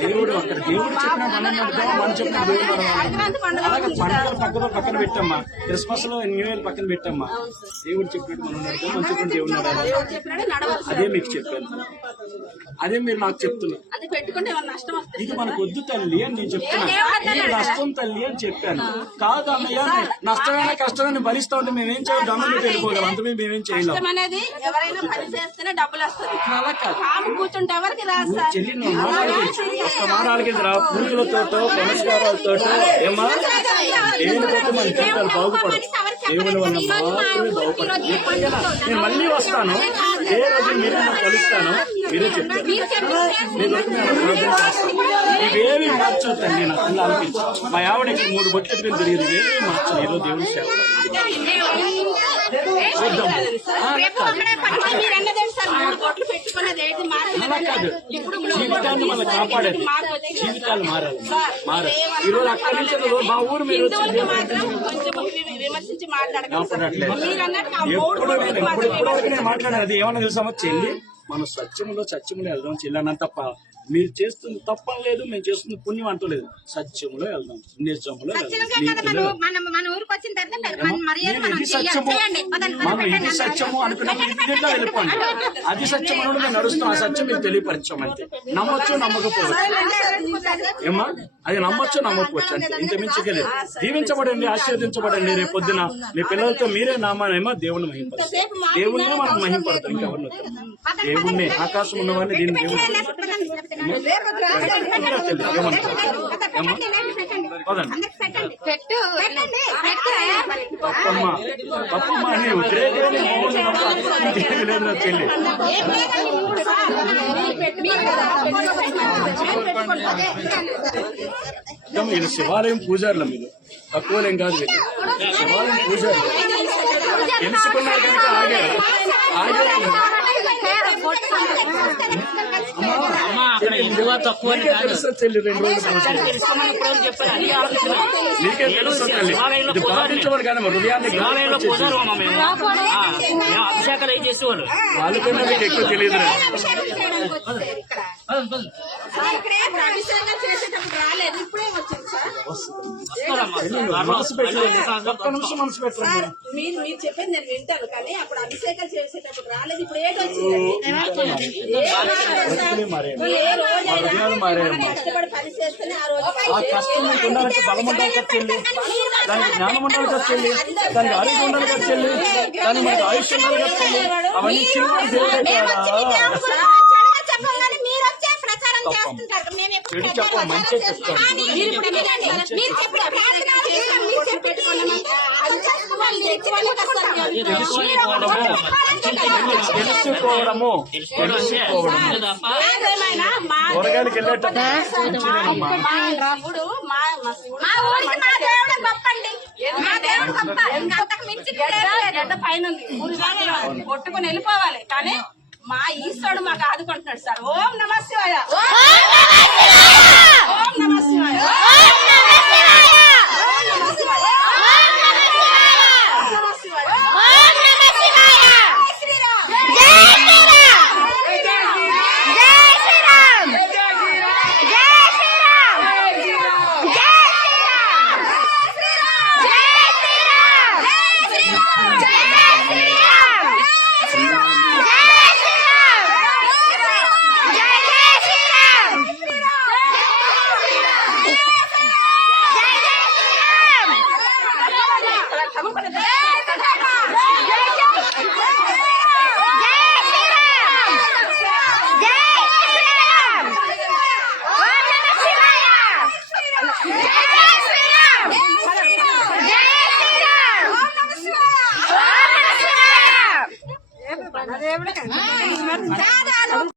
దేవుడు అక్కడ దేవుడు చెప్పిన మనం నడుద్దాం మనం చెప్పిన దేవుడు అలాగే పండుగలు పక్కన పక్కన పెట్టమ్మా క్రిస్మస్లో న్యూ ఇయర్ పక్కన పెట్టమ్మా దేవుడు చెప్పినట్టు మనం నడుతాం మనం చెప్పిన దేవుడు నడవాలి అదే మీకు చెప్పాను అదే మీరు నాకు చెప్తున్నారు ఇది మనకు వద్దు తల్లి అని నేను చెప్తున్నాను నష్టం తల్లి అని చెప్పాను కాదు అన్నయ్య నష్టమైన కష్టమైన భరిస్తా ఉంటే మేమేం చేయాలి దండం పెట్టి వెళ్ళిపోగలం అంత మేమేం చేయలేము డబ్బులు వస్తుంది అలా కాము కూర్చుంటే ఎవరికి రాదు సార్ రా పునస్కారాలతో ఏమా దేవుని మన జీవితాలు దేవుని వల్ల మాత్రమే ఎప్పటికైనా నేను మళ్ళీ వస్తాను ఏ రోజు మీరు నాకు కలుస్తాను మీరే చెప్తారు ఇవేమి మార్చు తల్లి నా పిల్ల ఆలకించు మా ఆవిడకి మూడు బొట్లు ఎత్తుకుని తిరిగింది ఇవేమి మార్చు ఈరోజు దేవుని సేవ చూద్దాం ఇప్పుడు జీవితాన్ని మనం. జీవితాలు మారాలి మారాలి అక్కడి నుంచి మా ఊరు మీరు విమర్శించి అన్నట్టు ఆ మూడు మాట్లాడాను. అది ఏమన్నా తెలుసామో చెల్లి? మనం సత్యములో సత్యములో వెళ్దాం చెల్లన్న తప్ప. మీరు చేస్తుంది తప్పని లేదు మేము చేస్తుంది పుణ్యం అంటలేదు. సత్యములో వెళ్దాం. మనం ఇది సత్యము అనుకున్నప్పుడు దీంట్లో వెళ్ళిపోండి. అది సత్యము నుండి మేము నడుస్తాం ఆ సత్యం మీరు తెలియపరచాం అంతే. నమ్మొచ్చు నమ్మకపోవచ్చు. ఏమ్మా? అది నమ్మొచ్చు నమ్మకపోవచ్చు అంతే. ఇంత మించుకెళ్ళి దీవించబడండి ఆశీర్వదించబడండి. రేపు పొద్దున మీ పిల్లలతో మీరే నామానేమో దేవుని మహింపడతారు దేవుణ్ణే మనం మహింపడతాం ఇంకెవరిని. దేవుణ్ణి ఆకాశం ఉన్నవాడిని దీన్ని పప్పమ్మ. పప్పమ్మ అని లేదు చెల్లి వీళ్ళు శివాలయం పూజారుల మీరు తక్కువలేం కాదు శివాలయం పూజారులు. తెలుసుకున్నారు కనుక ఆగారు? నీకే కాదు. తెలుసా తల్లి ఇది పాటించవాలి కానీ మా హృదయాన్ని అభిషేకాలు చేసేవాళ్ళు. వాళ్ళకన్నా మీకు ఎక్కువ తెలియదు రాలేదు. ఇప్పుడే వచ్చింది సార్. మీరు మీరు చెప్పేది నేను వింటాను కానీ అప్పుడు అభిషేకం చేసేటప్పుడు రాలేదు. ఇప్పుడు ఏది వచ్చిందండి ఏ రోజైనా కష్టపడి పని చేస్తేనే ఆ రోజు బలం ఉండాలి దానికి జ్ఞానం ఉండాలి దానికి ఆరోగ్యం ఉండాలి కదా చెల్లి దానికి మనకి ఆయుష్ ఉండాలి చెల్లి అవన్నీ చిన్న దేవుడే కదా చెప్పగానే మీరు చెడు చెప్ప మంచి. తెలుసుకోవడము. తెలుసుకోవడము. కూరగాయలకు వెళ్ళేటప్పుడు పైన కొట్టుకుని వెళ్ళిపోవాలి. కానీ మా ఈశ్వరుడు మాకు ఆదుకుంటున్నాడు సార్. ఓం నమ దేవుడు